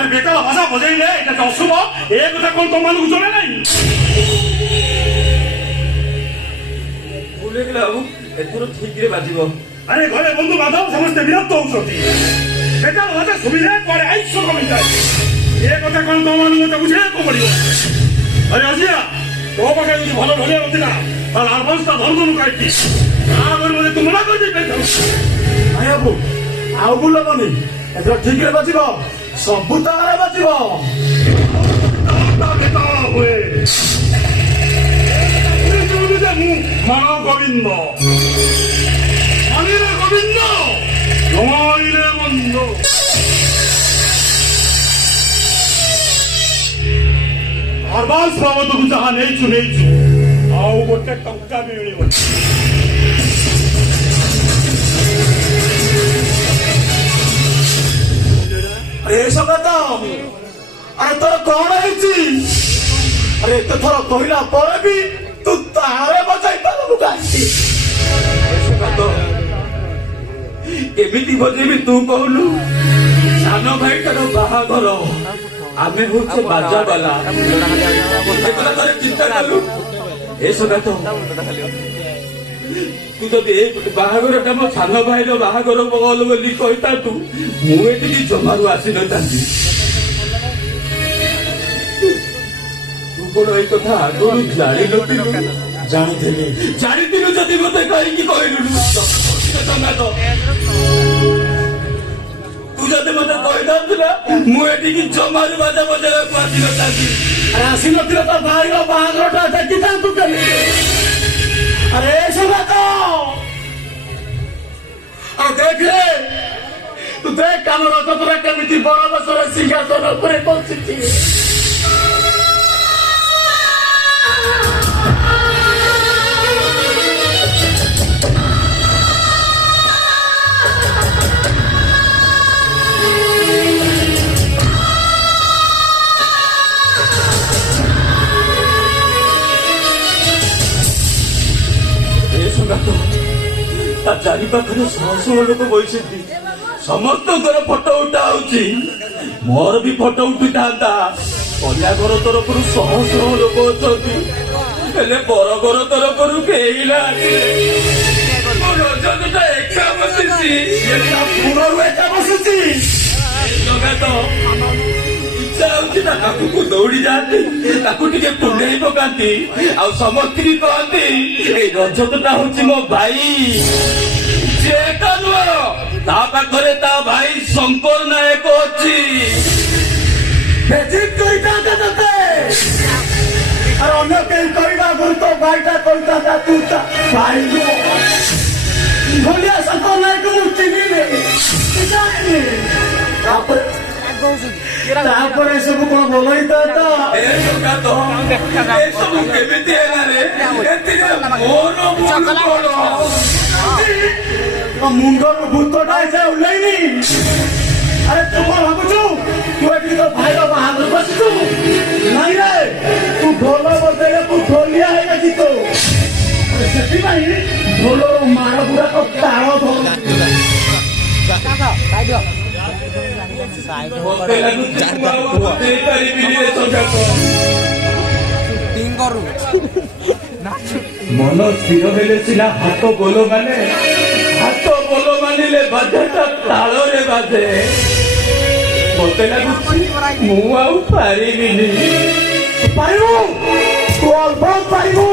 আরে বেতাল ভাষা বজাইলে এটা যে অশুভ এ কথা কোন তোমাকে জনে নাই ভুলে গেলাম এথর ঠিকরে বাজিব আরে ঘরে বন্ধু বান্ধব সমস্ত বিরক্ত হচ্ছি বেতাল ভাষা সুবিধা পরে আইস কমে যায় এ কথা কোন তোমাকে বুঝে পড়িব আরে আজিয়া তো পাখে যদি ভালো ধরে হতি না তাহলে আর বস্তা ধর্ম লুকাইতি আমার মধ্যে তোমরা কই যাই বেতাল আয়াবু ଆଉ ବୁଲବନି ଏଥର ଠିକରେ ବାଜିବ ସବୁ ତାଳରେ ବାଜିବ মান গোবিন্দ মানিলে গোবিন্দ জমাইলে মন্দ আরবাস বাবদକୁ ଯାହା ନେଇଛୁ ଆଉ ଗୋଟେ ଟଙ୍କା ବି ମିଳିବନି अरे सगत अरे तोर कौन है अरे एत थर कहला पर भी तू तारे बजाई पालु काई केमिति बजेबी तू कहलु सानो भाईटार बाहाघर आमे होचे बाजा वाला एकला करे चिंता कलु ए सगत तू जदि ए बाहाघरटा मो सानो भाईर बाहाघर बगल बोली कहता तू मु एठी जमारू आसी न तांती तू कोन ए कथा आगुरु जानि नथिलु जानिथिलु जदि मते कहि कि कहलु तो तू जदि मते कहि दांतला मु एठी जमारू बाजा बजारा को आसी न तांती अरे आसी नथिला तो भाईर बाहाघरटा देखि तांतु केली अरे सगत देख ले तू देख कान रजतरा केमिति बड़ बसर सिंहासन ଉପରେ ବସିଛି चारि पाखरे शह लोक बसती समस्त फटो उठा मोर भी फटो उठी था कन्या घर तरफ शह लोक अच्छा बरघर तरफ केला रजनटा एका बसी दौड़ी जाती कुंडे पकाती समस्त भी कहती रजतटा हूँ मो भाई पाखरे ता भाई शंकर नायक अच्छी अन्य कहीं कहना तो भाईटा कहता तू भाई भलिया शंकर नायक मुझे तापर सब कौन भल मुंडर भूतटा से ओह्लैनी अरे तू कौन भावुचु तू एटी तो भाई बाहर बसचु नहीं रे तू ढोल बजेले तू ढोलिया है जीतो सेठी भाई ढोलर मार पूरा तो ताल मन स्थिर हेले सिना हाथ बोलो मानिले बाजाटा तालरे बाजे मते लागुछि मु आउ पारिबिनी पारिबु तू बहुत पारिबु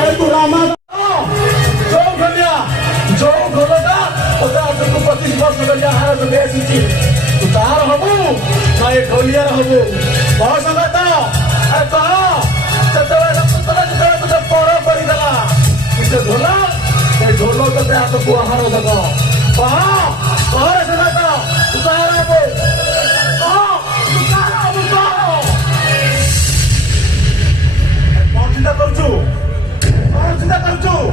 अरे तू रामा जो गलिया जो गलदा ओदा तो 25 वर्ष गलिया हार तो देसी तू तार हबु ना ए ढोलिया हबु बहुत संगत अरे तो चतरा चतरा तो पर पड़ी गला इसे ढोला ए ढोलो तो हाथ को हार दगो कह संगत तू तार हबु चिंता करूँ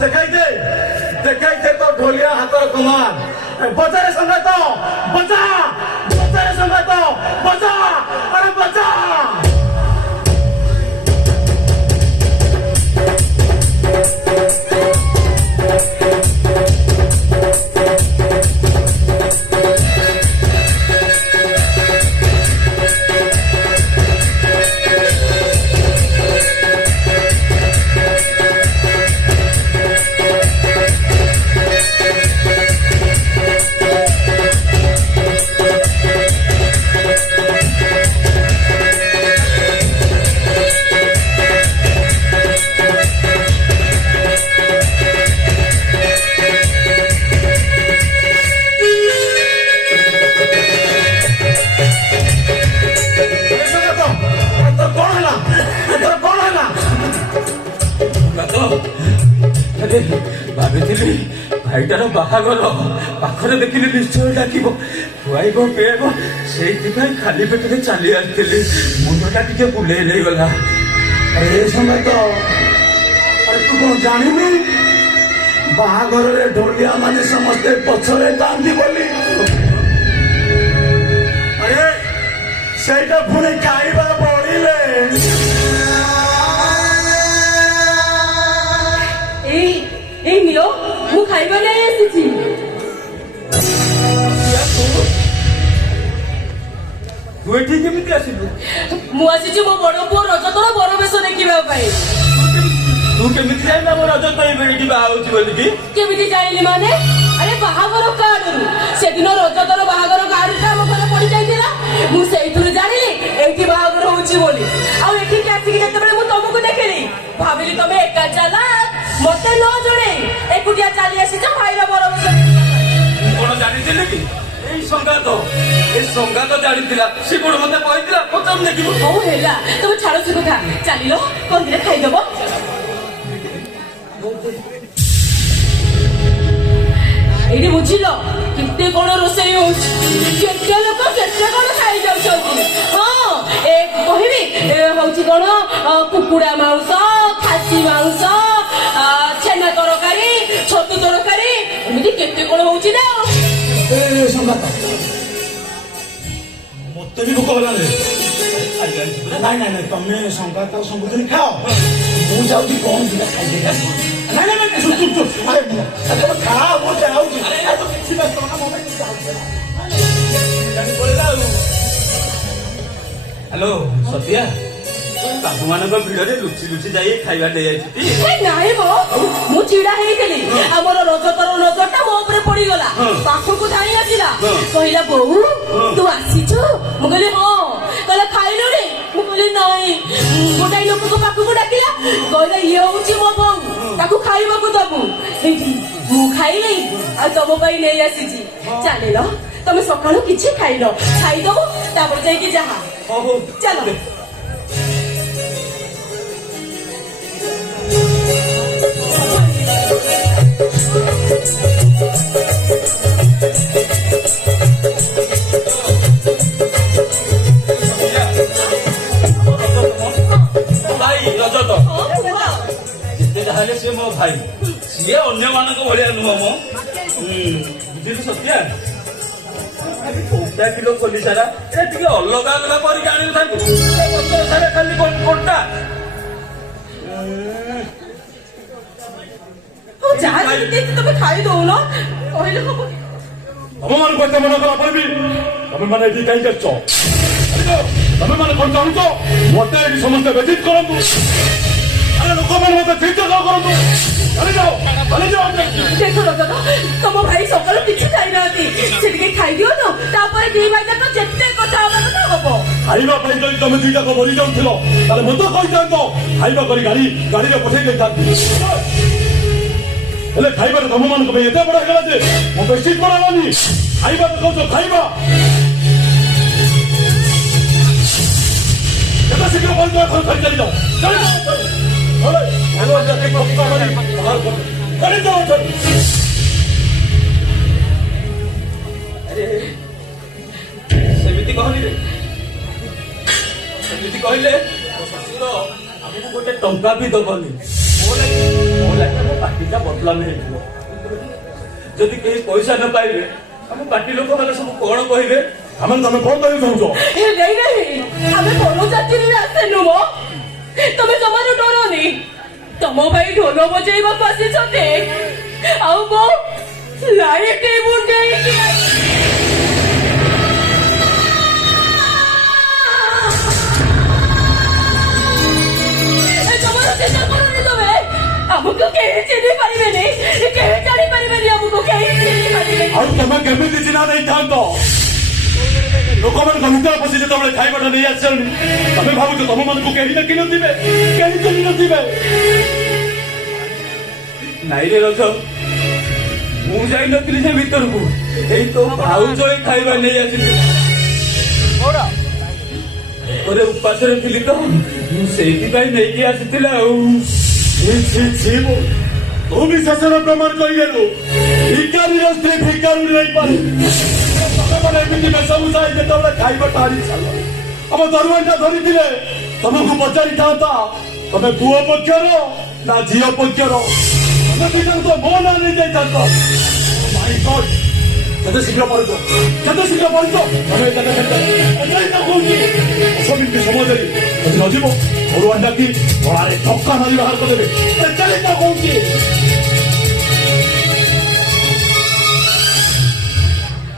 देखाई तो ढोलिया हाथर कमान बजारे संगत बजा बजारे संगत बजा अरे बजा ଭାବିଥିଲି ଭାଇଟାର ବାହାଘର ପାଖରେ ଦେଖିଲି ନିଶ୍ଚୟ ଡାକିବ, ଖୁଆଇବ ପିଆଇବ, ସେଇଥିପାଇଁ ଖାଲି ପେଟରେ ଚାଲି ଆସିଥିଲି। ମୁଣ୍ଡଟା ଟିକେ ବୁଲେଇ ନେଇଗଲା। ଏ ସମେତ ଆରେ ତୁ କଣ ଜାଣିନୁ ବାହାଘରରେ ଢୋଲିଆ ମାନେ ସମସ୍ତେ ପଛରେ ଥାନ୍ତି ବୋଲି? ଆରେ ସେଇଟା ପୁଣି ଖାଇବା ପଡ଼ିଲେ এই নিও ମୁଁ ଖାଇବା ନେଇ ଆସିଛି। ତୁ ଏଠି କେମିତି ଆସିଲୁ? ମୁଁ ଆସିଛି ମୋ ବଡ ପୁଅ ରଜତର ବର ବେଶ ଦେଖିବା ପାଇଁ। ତୁ କେମିତି ଜାଣିଲା ମୋ ରଜତ ଏଇଠି ବାହା ହଉଛି ବୋଲିକି? କେମିତି ଜାଣିଲି ମାନେ ଆରେ ବାହାଘର କାର୍ଡରୁ ସେଦିନ ରଜତର ବାହାଘର କାର୍ଡଟା ଆମ ଘରେ ପଡି ଯାଇଥିଲା। ମୁଁ ସେଇଥିରୁ ଜାଣିଲି ଏଇଠି ବାହାଘର ହଉଛି ବୋଲି। ଆଉ ଏଠିକି ଆସିକି ଯେତେବେଳେ ମୁଁ ତମକୁ ଦେଖିଲି ଭାବିଲି ତମେ ଏକା ଚାଲା ମତେ ନ ଜଣେଇ ଏକୁଟିଆ ଚାଲି ଆସିଛ ଭାଇର ବର ବେଶ। ମୁଁ କଣ ଜାଣିଥିଲି କି? ଏଇ ସଂଗାତ ଜାଣିଥିଲା। ସେ କଣ ମତେ କହିଥିଲା ପ୍ରଥମ ଦେଖିବୁ? ହଉ ହେଲା ତମେ ଛାଡ ସେ କଥା, ଚାଲିଲ କନ୍ଦିରେ ଖାଇଦବ। ଏଇଠି ବୁଝିଲ କେତେ କଣ ରୋଷେଇ ହଉଛି, କେତେ ଲୋକ କେତେ କଣ ଖାଇ ଯାଉଛନ୍ତି। ହଁ କହିବି ହଉଛି କଣ କୁକୁଡା ମାଂସ, ଖାସି ମାଂସ, ଛେନା ତରକାରୀ, ଛତୁ ତରକାରୀ, ଏମିତି କେତେ କଣ ହଉଛି ନା। ଏ ସଂଗାତ ମତେ ବି ଭୋକ ହେଲାଣି। ନାଇଁ ନାଇଁ ନାଇଁ ତମେ ସଂଗାତ ସବୁଦିନ ଖାଅ, ମୁଁ ଯାଉଛି କଣ ଦିଟା ଖାଇଦେଇ ଆସିବି। ନାଇଁ ନାଇଁ ନାଇଁ ଚୁପ୍ ଚୁପ୍ ଚୁପ୍, ଆରେ ତମେ ଖାଅ, ମୁଁ ଯାଉଛି। କିଛି ବ୍ୟସ୍ତ ନା ମତେ କିଛି ଯାଉଛି। ହ୍ୟାଲୋ ସତ୍ୟା, ବାବୁମାନଙ୍କ ଭିଡରେ ଲୁଚି ଲୁଚି ଯାଇ ଖାଇବା ନେଇଯାଇଛି। ନାଇଁ ମୁଁ ଛିଡା ହେଇଥିଲି, ଆମର ରଜତର ନଜରଟା ମୋ ଉପରେ ପଡିଗଲା। ପାଖକୁ ଧାଇଁ ଆସିଲା, କହିଲା ବୋଉ ତୁ ଆସିଛୁ? ମୁଁ କହିଲି ହଁ। କହିଲା ଖାଇଲୁଣି? ମୁଁ କହିଲି ନାଇଁ। ଗୋଟାଏ ଲୋକଙ୍କ ପାଖକୁ ଡାକିଲା, କହିଲା ଇଏ ହଉଛି ମୋ ବୋଉ, ତାକୁ ଖାଇବାକୁ ଦବୁ। ମୁଁ ଖାଇଲି ଆଉ ତମ ପାଇଁ ନେଇ ଆସିଛି। ଚାଲିଲ ତମେ ସକାଳୁ କିଛି ଖାଇନ, ଖାଇଦବ ତାପରେ ଯାଇକି ଯାହା। ଚାଲ। ଭାଇ ରଜତ ଯେତେ ଯାହାହେଲେ ସିଏ ମୋ ଭାଇ, ସିଏ ଅନ୍ୟମାନଙ୍କ ଭଳିଆ ନୁହଁ ମୋ। ବୁଝିଲୁ ସତ୍ୟା, କୋଟା କିଲୋ ଖୋଲି ସାରା ଏ ଟିକେ ଅଲଗା ଅଲଗା କରିକି ଆଣିଥାନ୍ତୁ। ସାରା ଖାଲି କୋଟା ଯାହା ଯେମିତି ତମେ ଖାଇ ଦଉନ କହିଲେ ହବ। ତମମାନଙ୍କୁ ଏତେ ମନେ କଲା ପରେ ବି ତମେ ମାନେ ଏଠି କାହିଁକି ଆସିଛ? ତମେ ମାନେ କଣ ଚାହୁଁଛ ମତେ ଏଠି ସମସ୍ତେ ବେଜିତ କରନ୍ତୁ? ଆରେ ଲୋକମାନେ ମତେ ଚିନ୍ତା ନ କରନ୍ତୁ। ଦେଖ ରଜତ, ତମ ଭାଇ ସକାଳୁ କିଛି ଖାଇନାହାନ୍ତି, ସେ ଟିକେ ଖାଇଦିଅନ୍ତୁ, ତାପରେ ଦି ଭାଇ ଯାକ ଯେତେ କଥା ହବା କଥା ହବ। ଖାଇବା ପାଇଁ ଯଦି ତମେ ଦୁଇଟାକ ମରି ଯାଉଥିଲ ତାହେଲେ ମତେ କହିଥାନ୍ତ, ଖାଇବା କରି ଗାଡିରେ ପଠେଇ ଦେଇଥାନ୍ତି। ହେଲେ ଖାଇବାରେ ତମମାନଙ୍କ ପାଇଁ ଏତେ ବଡ ହେଇଗଲା ଯେ ମୋ ବେଶୀ ବଡ ହେଲାନି। ଖାଇବା ତ କହୁଛ ଖାଇବା, କେତେ ଶୀଘ୍ର ବନ୍ଦ ଧରି ଚାଲିଯାଅ। ସେମିତି କହିଲେ ଶ୍ୱଶୁର ଆମକୁ ଗୋଟେ ଟଙ୍କା ବି ଦବନି। ମୋ ଲାଗି ଆମ ପାର୍ଟିଟା ବଦନାମ ହେଇଯିବ। ଯଦି କେହି ପଇସା ନ ପାଇବେ ଆମ ପାର୍ଟି ଲୋକମାନେ ସବୁ କଣ କହିବେ? ତମେ କଣ କହିବାକୁ ଚାହୁଁଛ? ଆମେ ବଡ ଚାକିରିରେ ଆସିନୁ ମୋ, ତମେ ଜମାରୁ ଡରନି। ତମ ଭାଇ ଢୋଲ ବଜେଇବାକୁ ଆସିଛନ୍ତି ଆଉ ମୋ ଲାଇଟ୍ ମୁଣ୍ଡେଇକି ଆମକୁ କେହି ଚିହ୍ନି ପାରିବେନି, କେହି ଜାଣିପାରିବେନି, ଆମକୁ କେହି ଚିହ୍ନି ପାରିବେନି। ଆଉ ତମେ କେମିତି ଚିହ୍ନା ଦେଇଥାନ୍ତ? ଲୋକମାନଙ୍କ ଭିତରେ ପଶି ଯେତେବେଳେ ଖାଇବାଟା ନେଇ ଆସିଛନ୍ତି ତମେ ଭାବୁଛ ତମମାନଙ୍କୁ କେହି ଦେଖିନଥିବେ, କେହି ଚିହ୍ନି ନଥିବେ? ନାଇଁ ରେ ରଜ, ମୁଁ ଯାଇନଥିଲି ସେ ଭିତରକୁ, ଏଇ ତୋ ଭାଉଜ ଏଇ ଖାଇବା ନେଇ ଆସିଲି। ପରେ ଉପାସରେ ଥିଲି ତ, ମୁଁ ସେଇଥିପାଇଁ ନେଇକି ଆସିଥିଲା। ଆଉ तू भी शेषर प्रमाण कहीदेलु भिखारी स्त्री भिखारी नहीं पारे तमें एमती बेश बुझाई जो खाइबा टाणी छाड़ आम दरबार धरी तुमको पचारि था तमें पुओ पक्षर ना झी पक्षर तुम तो मो ना नहीं जाता केते शीघ्र पड़ो केते शीघ्र पड़ो समिति समाज नजीब भगवान डाकी गलारे टक्का नदी बाहर करदे चले कौन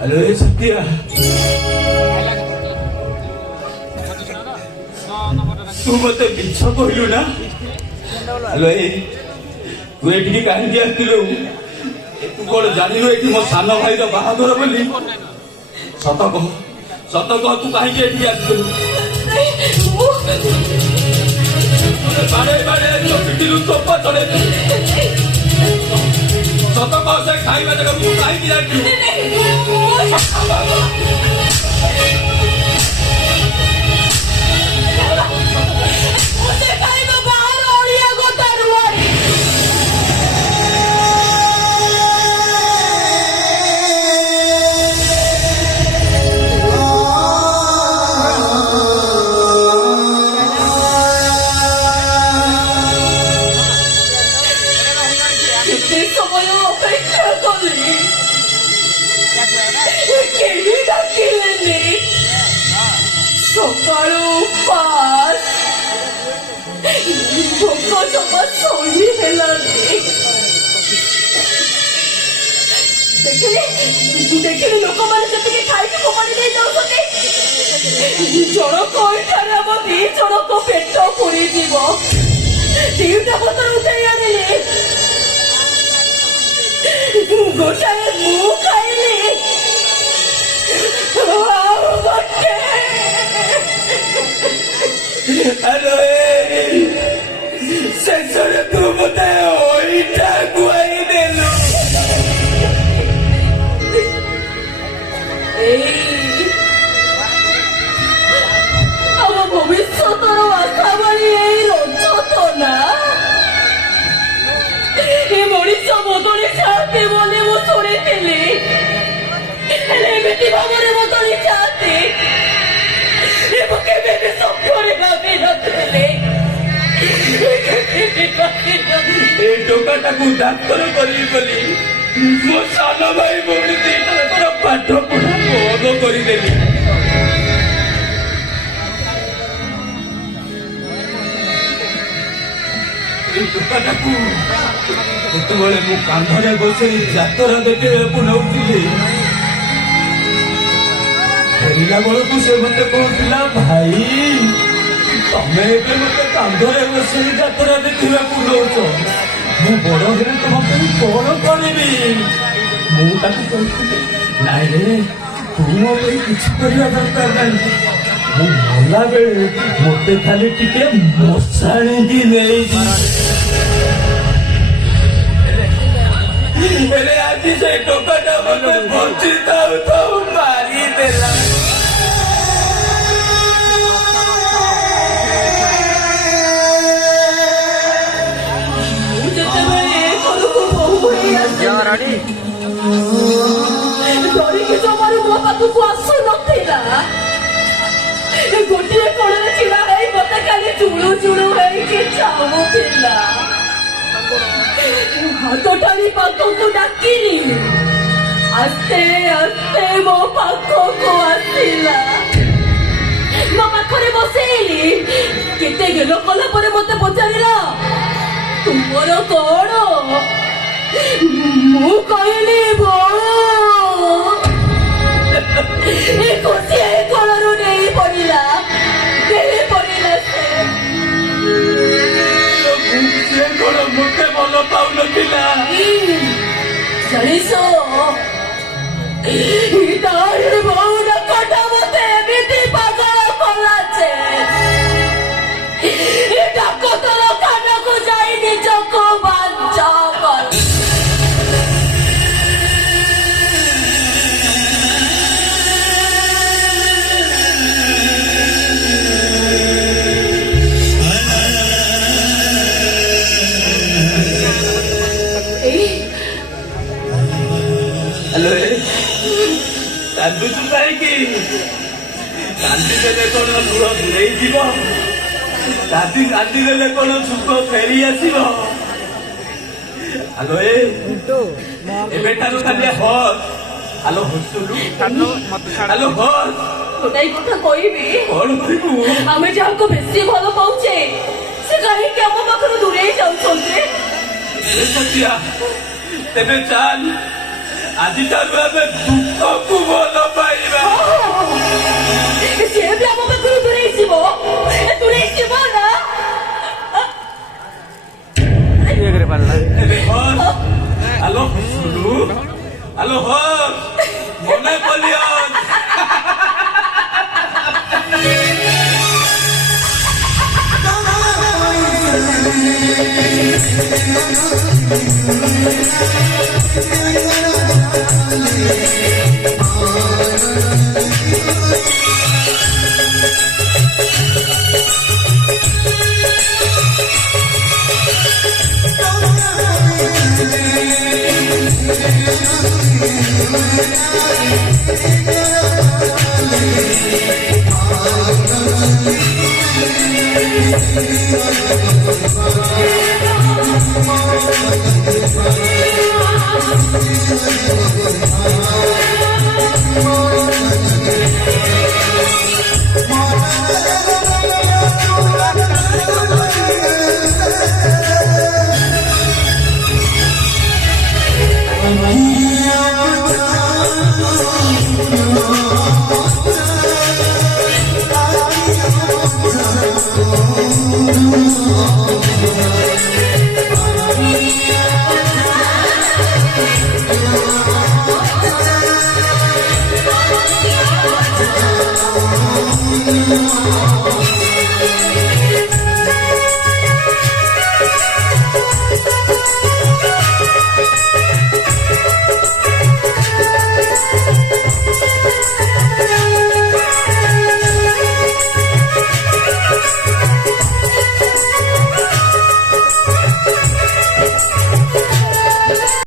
हेलो ए सत्या तू मत मिछ कहलु ना हेलो ए तू एठी कहीं आसलु तू कौन जानलु ये मो सान भाई बाहाघर बोली सत कह तू कहीं आसलु बाड़े बाड़े पिटिलु चोपा चढ़े सत कह से खाइबा जगह तू कहीं आसलु ସକାଳୁ ପାସ୍ ଭୋକ ଜମା ଶୋଇ ହେଲାନି ଦେଖିଲି ଲୋକମାନେ ଯେତିକି ଖାଇକି ଫୋପାଡ଼ି ଦେଇ ଯାଉଛନ୍ତି ଜଣକ ଏଠାରେ ଆମ ଦି ଜଣକ ପେଟ ପୁରିଯିବ ଦିଟା ପତ୍ର ଉଠେଇ ଆଣିଲି ଗୋଟାଏ ମୁଁ ଖାଇଲି ଆଉ ଗୋଟେ हेलो शेषर तू मत ओइटा गुआई देलु ଆମ ଭବିଷ୍ୟତର ଆଶା ଭଳି ଏଇ ରଜ ତ ନା ଏ ମଣିଷ ବଦଳି ଯାଆନ୍ତି ବୋଲି ମୁଁ ଶୁଣିଥିଲି ହେଲେ ଏମିତି ଭାବରେ ବଦଳି ଯାଆନ୍ତି ମୁଁ କେବେ ବି ସ୍ୱପ୍ନରେ ଭାବି ନଥିଲି ए टोकाटाकू डाक्तर करी बोली मो सान भाई भौणी दिटर पाठ पढ़ा बंद करदेली टोकाटाकू ଯେତେବେଳେ ମୁଁ କାନ୍ଧରେ ବସେଇ ଯାତ୍ରା ଦେଖିବାକୁ ନେଉଥିଲି ଫେରିଲା ବେଳକୁ ସେ ମତେ କହୁଥିଲା ଭାଇ ତମେ ଏବେ ମତେ କାନ୍ଧରେ ବସେଇ ଯାତ୍ରା ଦେଖିବାକୁ ନେଉଛ ମୁଁ ବଡ ହେଲେ ତମ ପାଇଁ କଣ କରିବି ମୁଁ ତାକୁ କହିଥିଲି ନାଇଁ ରେ ତୁ ମୋ ପାଇଁ କିଛି କରିବା ଦରକାର ନାହିଁ ମୁଁ ମଲା ବେଳେ ମତେ ଖାଲି ଟିକେ ମଶାଣିକି ନେଇଛି ହେଲେ ଆଜି ସେ ଟୋକାଟା ମତେ ବଞ୍ଚି ଥାଉ ଥାଉ ମାରିଦେଲା ଧରିକି ଜମାରୁ ମୋ ପାଖକୁ ଆସୁନଥିଲା ଗୋଟିଏ କୋଣରେ ଛିଡ଼ା ହେଇ ମତେ ଖାଲି ଚୁଳୁ ଚୁଳୁ ହେଇକି ଚାହୁଁଥିଲା ହାତ ଟାଣି ପାଖକୁ ଡାକିଲି ଆସ୍ତେ ଆସ୍ତେ ମୋ ପାଖକୁ ଆସିଲା ମୋ ପାଖରେ ବସେଇଲି କେତେ ଗେଲ କଲା ପରେ ମତେ ପଚାରିଲା ତୁମର କଣ ମୁଁ କହିଲି ଏ ଖୁସି ଏ କୋଳରୁ ନେଇ ପଡ଼ିଲା ସେ କଣ ମତେ ଭଲ ପାଉନଥିଲା ଜାଣିଛ ତାରି ଭଉଣୀ କଥା ମତେ ଏମିତି ପାଗଳ କଲା ଯେ ଡାକତର କାନକୁ ଯାଇ ନିଜକୁ ବାଞ୍ଚ କଲି କାନ୍ଦୁଛୁ କାହିଁକି? କାନ୍ଦିଦେଲେ କଣ ଲୁହ ଦୂରେଇ ଯିବ? କାନ୍ଦିଦେଲେ କଣ ସୁଖ ଫେରି ଆସିବ? ଆଲୋ ଏବେଠାରୁ ଖାଲି ହସ୍। ଆଲୋ ହସୁଲୁ, ଆଲୋ ହସ୍। ଗୋଟାଇ କଥା କହିବି, କଣ କହିବୁ? ଆମେ ଯାହାକୁ ବେଶୀ ଭଲ ପାଉଛେ ସେ କାହିଁକି ଆମ ପାଖରୁ ଦୂରେଇ ଯାଉଛନ୍ତି? ସତ୍ୟା, ତେବେ ଚାଲ ଆଜିଠାରୁ ଆମେ ଦୁଃଖକୁ ଭଲ ପାଇବା। ସିଏ ବି ଆମ ପାଖରୁ ଦୂରେଇ ଯିବ ନା? ଏବେ ହସ୍। ଆଲୋ ହସୁଲୁ, ଆଲୋ ହସ୍। ମନେ ପଡ଼ିବ